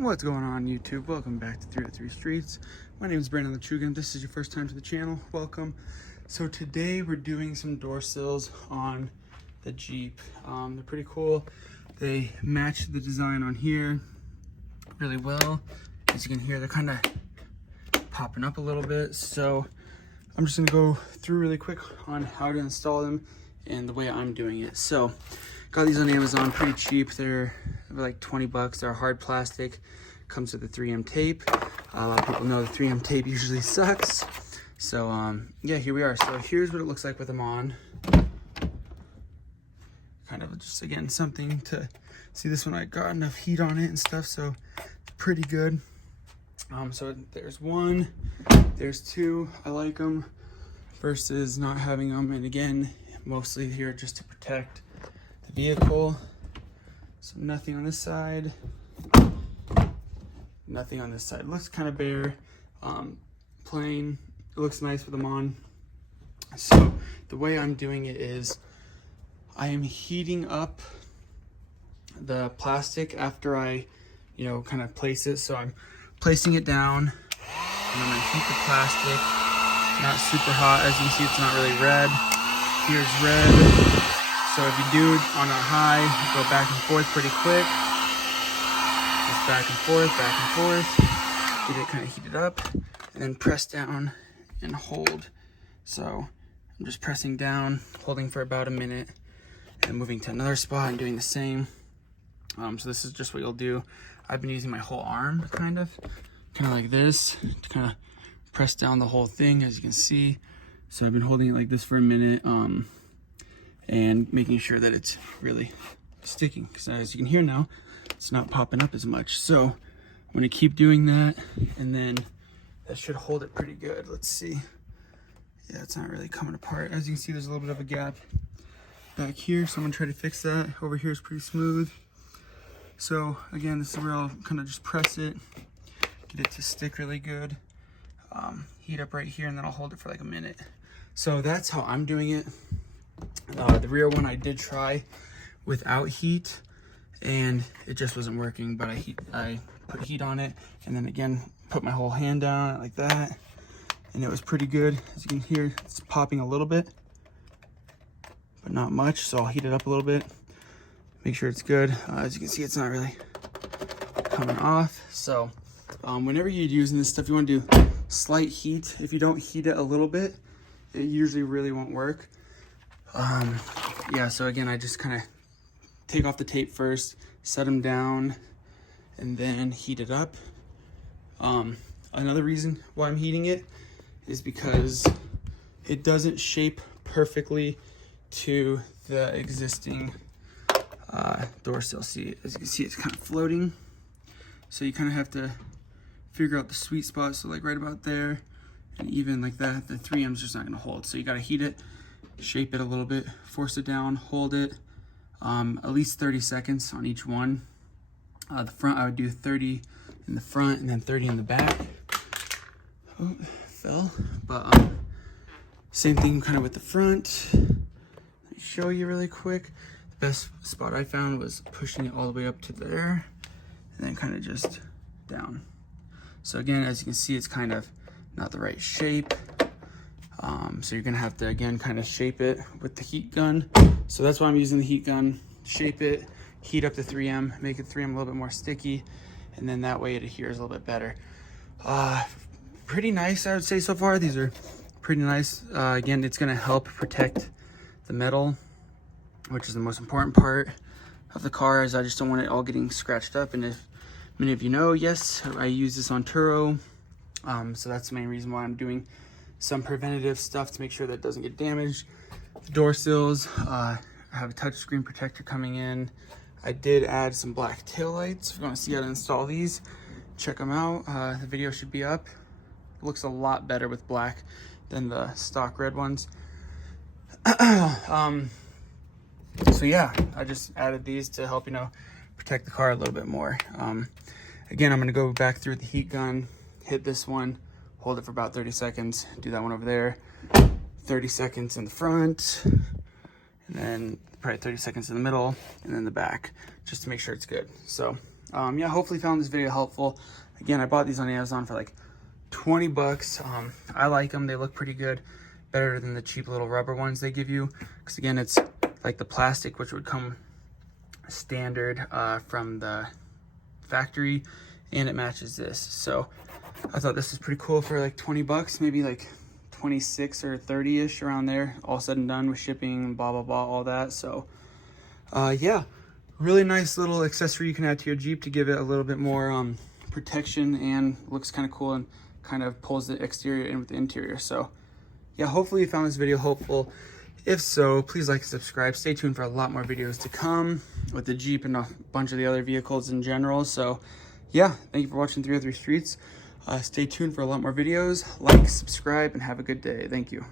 What's going on YouTube? Welcome back to 303 Streets. My name is Brandon Lechugan. If this is your first time to the channel, welcome. So today we're doing some door sills on the Jeep. They're pretty cool. They match the design on here really well. As you can hear, they're kind of popping up a little bit. So I'm just gonna go through really quick on how to install them and the way I'm doing it. So got these on Amazon, pretty cheap. They're like 20 bucks. They're hard plastic, comes with the 3M tape. A lot of people know the 3M tape usually sucks. So yeah, here we are. So here's what it looks like with them on. Kind of just, again, something to see. This one, I got enough heat on it and stuff, so it's pretty good. So there's one, there's two. I like them versus not having them. And again, mostly here just to protect the vehicle. So nothing on this side, nothing on this side. It looks kind of bare, plain. It looks nice with them on. So the way I'm doing it is I am heating up the plastic after I, kind of place it. So I'm placing it down and I'm gonna heat the plastic. Not super hot. As you can see, it's not really red. Here's red. So if you do it on a high, go back and forth pretty quick. Just back and forth, get it kind of heated up, and then press down and hold. So I'm just pressing down, holding for about a minute, and moving to another spot and doing the same. So this is just what you'll do. I've been using my whole arm, kind of like this, to kind of press down the whole thing, as you can see. So I've been holding it like this for a minute, and making sure that it's really sticking, because as you can hear now, it's not popping up as much. So I'm going to keep doing that, and then that should hold it pretty good. Let's see. Yeah, it's not really coming apart. As you can see, there's a little bit of a gap back here, so I'm going to try to fix that. Over here is pretty smooth. So again, this is where I'll kind of just press it, get it to stick really good, heat up right here, and then I'll hold it for like a minute. So that's how I'm doing it. The rear one I did try without heat, and it just wasn't working, but I put heat on it, and then again put my whole hand down like that, and it was pretty good. As you can hear, it's popping a little bit, but not much. So I'll heat it up a little bit, make sure it's good. As you can see, it's not really coming off. So whenever you're using this stuff, you want to do slight heat. If you don't heat it a little bit, it usually really won't work. Yeah, so again, I just kind of take off the tape first, set them down, and then heat it up. Another reason why I'm heating it is because it doesn't shape perfectly to the existing door sill. See, as you can see, it's kind of floating. So you kind of have to figure out the sweet spot. So like right about there, and even like that, the 3M's just not gonna hold. So you gotta heat it, shape it a little bit, force it down, hold it, at least 30 seconds on each one. The front, I would do 30 in the front and then 30 in the back. Oh, fell. But same thing kind of with the front. Let me show you really quick. The best spot I found was pushing it all the way up to there and then kind of just down. So again, as you can see, it's kind of not the right shape. So you're gonna have to, again, kind of shape it with the heat gun. So that's why I'm using the heat gun. Shape it, heat up the 3M, make the 3M a little bit more sticky, and then that way it adheres a little bit better. Pretty nice, I would say, so far. These are pretty nice. Again, it's gonna help protect the metal, which is the most important part of the car, is I just don't want it all getting scratched up. And if many of you know, yes, I use this on Turo. So that's the main reason why I'm doing some preventative stuff to make sure that it doesn't get damaged. The door sills, I have a touchscreen protector coming in. I did add some black tail lights. If you want to see how to install these, check them out. The video should be up. It looks a lot better with black than the stock red ones. So yeah, I just added these to help, protect the car a little bit more. Again, I'm gonna go back through the heat gun, hit this one, hold it for about 30 seconds, do that one over there, 30 seconds in the front, and then probably 30 seconds in the middle, and then the back, just to make sure it's good. So yeah, hopefully you found this video helpful. Again, I bought these on Amazon for like 20 bucks. I like them. They look pretty good. Better than the cheap little rubber ones they give you. Because again, it's like the plastic, which would come standard from the factory, and it matches this. So I thought this was pretty cool for like 20 bucks, maybe like 26 or 30-ish around there, all said and done with shipping, blah, blah, blah, all that. So yeah, really nice little accessory you can add to your Jeep to give it a little bit more protection, and looks kind of cool and kind of pulls the exterior in with the interior. So yeah, hopefully you found this video helpful. If so, please like and subscribe. Stay tuned for a lot more videos to come with the Jeep and a bunch of the other vehicles in general. So yeah, thank you for watching 303 Streets. Stay tuned for a lot more videos. Like, subscribe, and have a good day. Thank you.